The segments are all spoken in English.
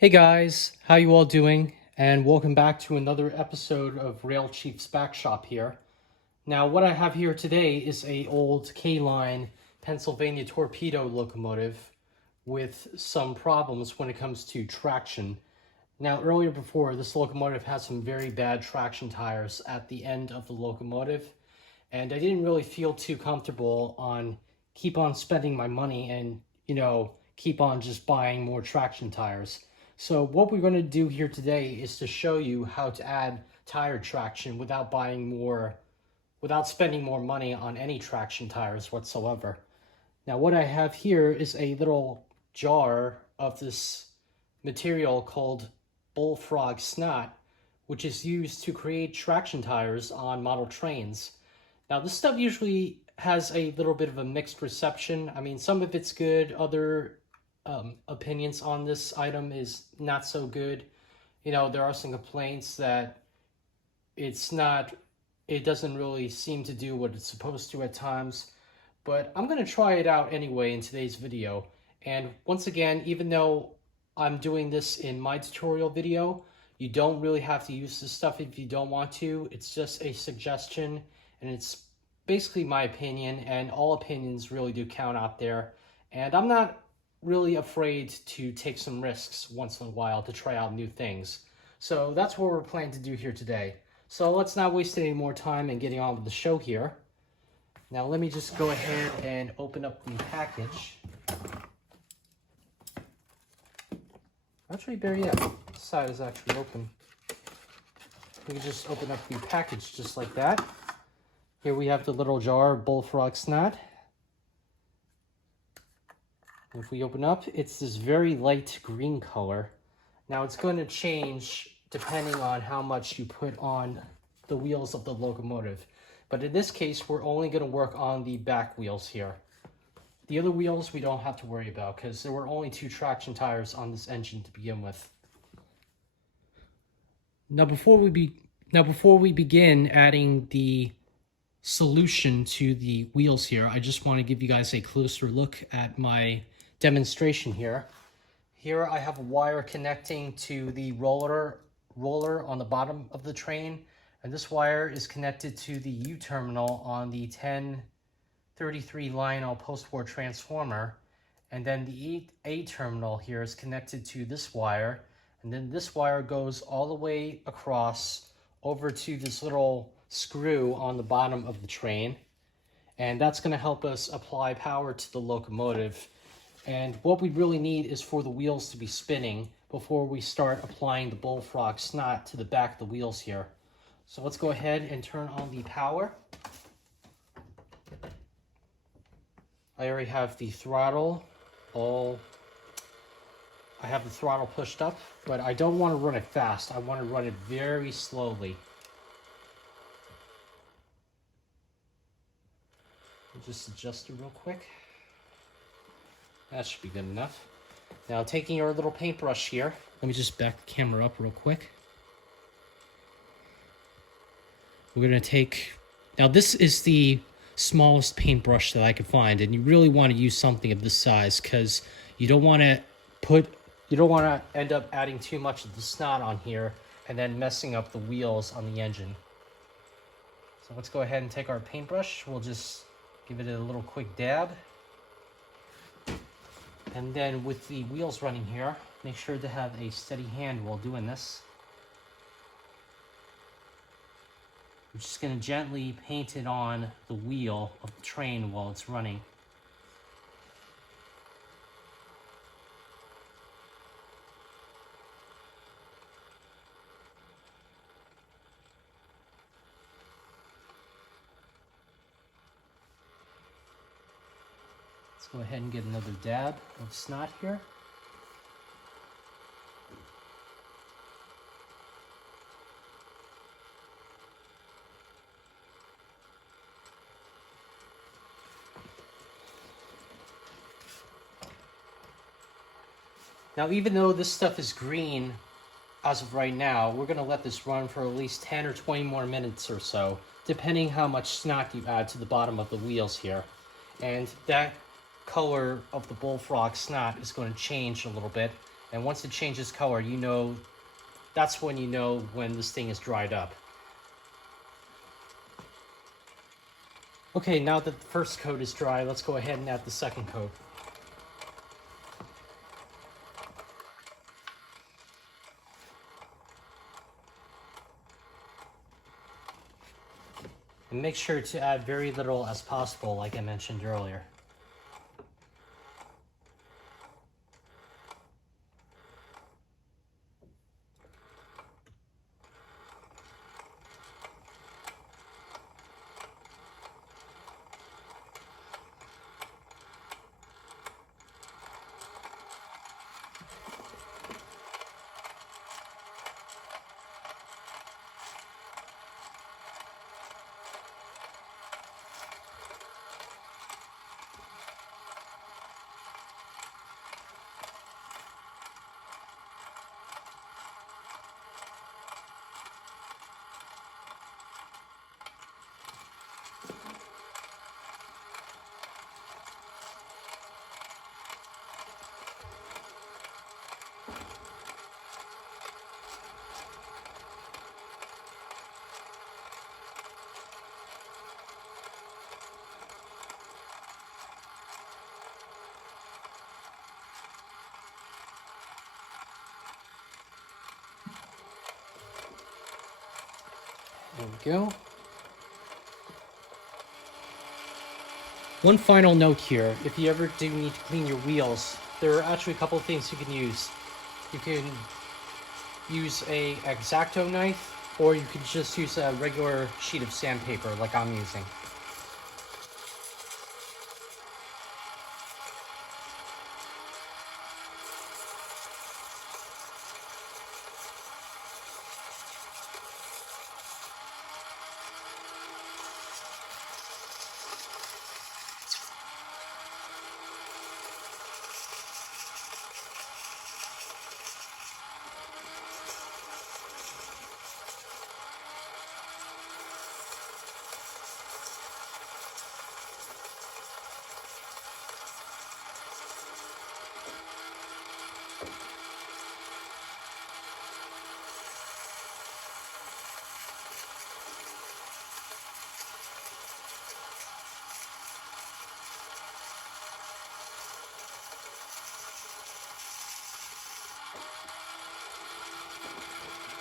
Hey guys, how you all doing? And welcome back to another episode of Rail Chief's Back Shop here. Now what I have here today is a old K-line Pennsylvania torpedo locomotive with some problems when it comes to traction. Now earlier before, this locomotive had some very bad traction tires at the end of the locomotive, and I didn't really feel too comfortable on keep on spending my money and, keep on just buying more traction tires. So what we're going to do here today is to show you how to add tire traction without spending more money on any traction tires whatsoever. Now what I have here is a little jar of this material called Bullfrog Snot, which is used to create traction tires on model trains. Now this stuff usually has a little bit of a mixed reception. I mean, some of it's good, other opinions on this item is not so good. There are some complaints that it doesn't really seem to do what it's supposed to at times, but I'm going to try it out anyway in today's video. And once again, even though I'm doing this in my tutorial video, you don't really have to use this stuff if you don't want to. It's just a suggestion, and it's basically my opinion, and all opinions really do count out there. And I'm not really afraid to take some risks once in a while to try out new things. So that's what we're planning to do here today. So let's not waste any more time and getting on with the show here. Now let me just go ahead and open up the package. Actually, the side is actually open. We can just open up the package just like that. Here we have the little jar of Bullfrog Snot. If we open up, it's this very light green color. Now it's going to change depending on how much you put on the wheels of the locomotive. But in this case, we're only going to work on the back wheels here. The other wheels we don't have to worry about because there were only 2 traction tires on this engine to begin with. Now before we begin adding the solution to the wheels here, I just want to give you guys a closer look at my demonstration here. Here I have a wire connecting to the roller on the bottom of the train, and this wire is connected to the U terminal on the 1033 Lionel post-war transformer, and then the A terminal here is connected to this wire, and then this wire goes all the way across over to this little screw on the bottom of the train, and that's going to help us apply power to the locomotive. And what we really need is for the wheels to be spinning before we start applying the Bullfrog Snot to the back of the wheels here. So let's go ahead and turn on the power. I already have the throttle I have the throttle pushed up, but I don't want to run it fast. I want to run it very slowly. Just adjust it real quick. That should be good enough. Now taking our little paintbrush here, let me just back the camera up real quick. We're going to take, now this is the smallest paintbrush that I could find, and you really want to use something of this size because you don't want to end up adding too much of the snot on here and then messing up the wheels on the engine. So let's go ahead and take our paintbrush. We'll just give it a little quick dab. And then with the wheels running here, make sure to have a steady hand while doing this. I'm just going to gently paint it on the wheel of the train while it's running. Let's go ahead and get another dab of snot here. Now, even though this stuff is green as of right now, we're going to let this run for at least 10 or 20 more minutes or so, depending how much snot you add to the bottom of the wheels here. And that color of the Bullfrog Snot is going to change a little bit And once it changes color, you know, that's when you know when this thing is dried up. Okay, now that the first coat is dry, let's go ahead and add the second coat. And make sure to add very little as possible, like I mentioned earlier. There we go. One final note here, if you ever do need to clean your wheels, there are actually a couple of things you can use. You can use a X-Acto knife, or you could just use a regular sheet of sandpaper like I'm using.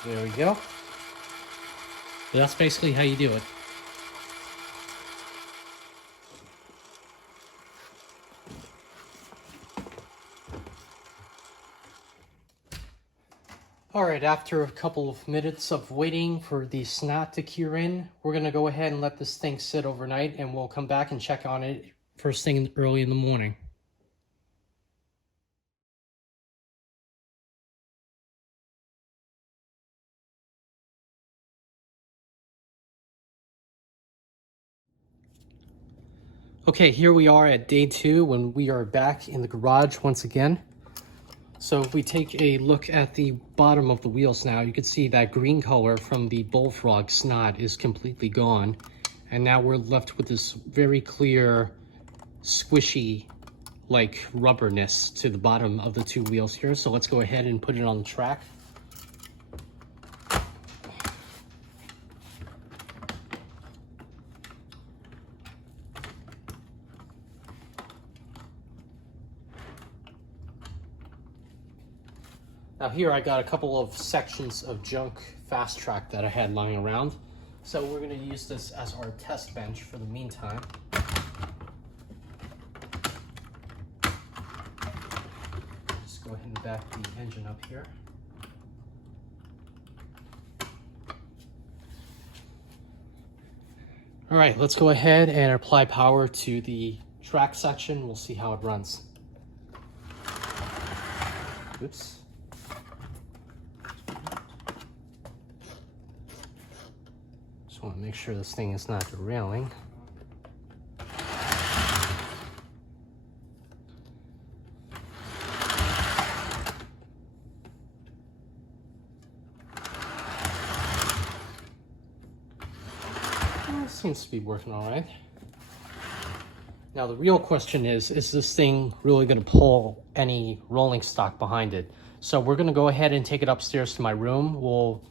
There we go. That's basically how you do it. Alright, after a couple of minutes of waiting for the snot to cure in, we're going to go ahead and let this thing sit overnight, and we'll come back and check on it first thing early in the morning. Okay, here we are at day 2 when we are back in the garage once again. So if we take a look at the bottom of the wheels now, you can see that green color from the Bullfrog Snot is completely gone. And now we're left with this very clear, squishy, like rubberness to the bottom of the two wheels here. So let's go ahead and put it on the track. Now here I got a couple of sections of junk fast track that I had lying around. So we're going to use this as our test bench for the meantime. Just go ahead and back the engine up here. All right, let's go ahead and apply power to the track section. We'll see how it runs. Oops. Just want to make sure this thing is not derailing. Seems to be working all right. Now the real question is this thing really going to pull any rolling stock behind it? So we're going to go ahead and take it upstairs to my room. We'll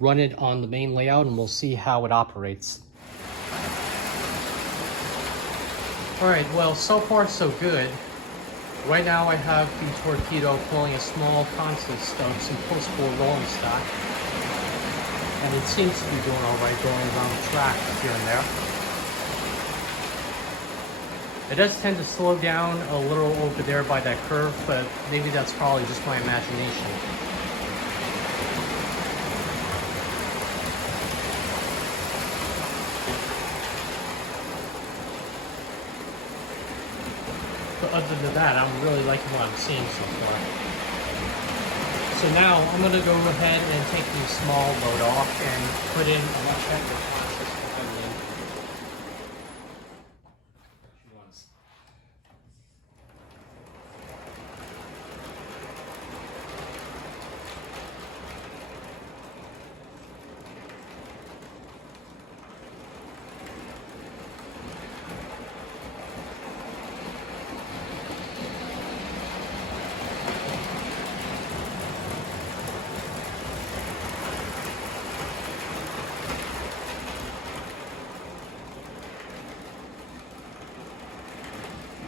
run it on the main layout and we'll see how it operates. Alright, well, so far so good. Right now I have the torpedo pulling a small consist of some post-war rolling stock. And it seems to be doing alright going around the track here and there. It does tend to slow down a little over there by that curve, but maybe that's probably just my imagination. But other than that, I'm really liking what I'm seeing so far. So now I'm going to go ahead and take the small load off and put in a much heavier consist of everything.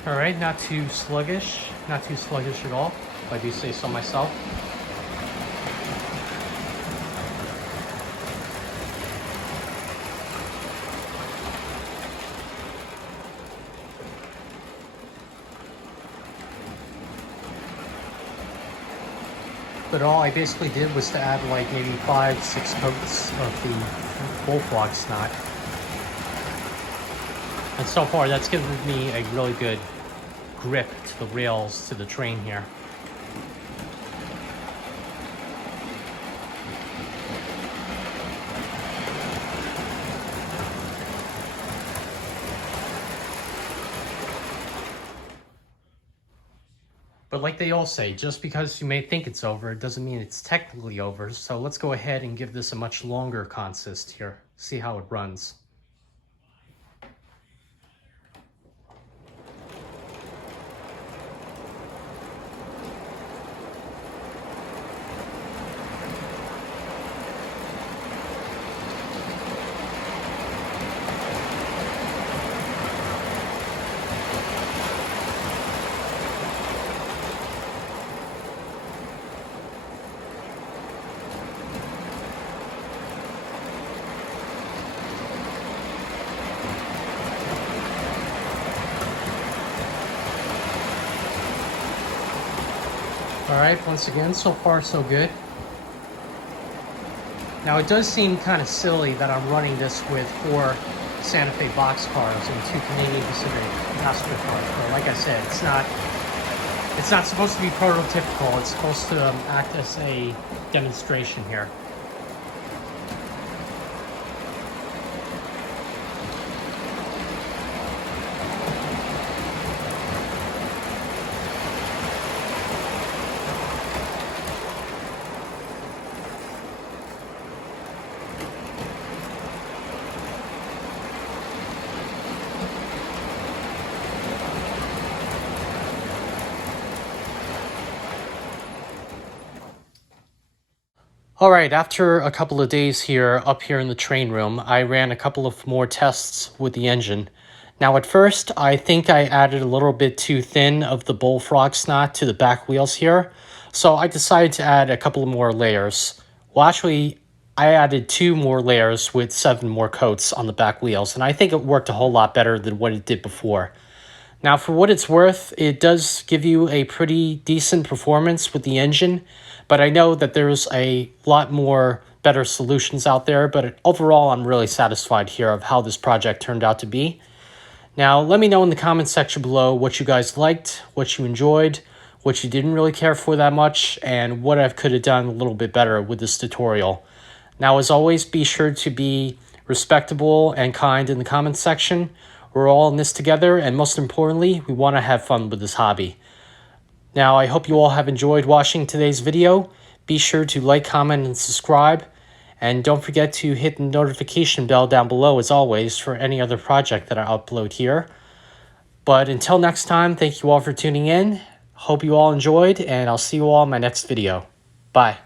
All right, not too sluggish at all, if I do say so myself. But all I basically did was to add like maybe 5-6 coats of the Bullfrog Snot. And so far that's given me a really good grip to the rails, to the train here. But like they all say, just because you may think it's over, it doesn't mean it's technically over. So let's go ahead and give this a much longer consist here, see how it runs. Alright, once again, so far so good. Now it does seem kind of silly that I'm running this with 4 Santa Fe boxcars and 2 Canadian Pacific passenger cars, but like I said, it's not supposed to be prototypical, it's supposed to act as a demonstration here. Alright, after a couple of days here, up here in the train room, I ran a couple of more tests with the engine. Now at first, I think I added a little bit too thin of the Bullfrog Snot to the back wheels here, so I decided to add a couple of more layers. Well, actually, I added 2 more layers with 7 more coats on the back wheels, and I think it worked a whole lot better than what it did before. Now, for what it's worth, it does give you a pretty decent performance with the engine, but I know that there's a lot more better solutions out there, but overall, I'm really satisfied here of how this project turned out to be. Now, let me know in the comments section below what you guys liked, what you enjoyed, what you didn't really care for that much, and what I could have done a little bit better with this tutorial. Now, as always, be sure to be respectable and kind in the comments section. We're all in this together, and most importantly, we want to have fun with this hobby. Now, I hope you all have enjoyed watching today's video. Be sure to like, comment, and subscribe. And don't forget to hit the notification bell down below, as always, for any other project that I upload here. But until next time, thank you all for tuning in. Hope you all enjoyed, and I'll see you all in my next video. Bye.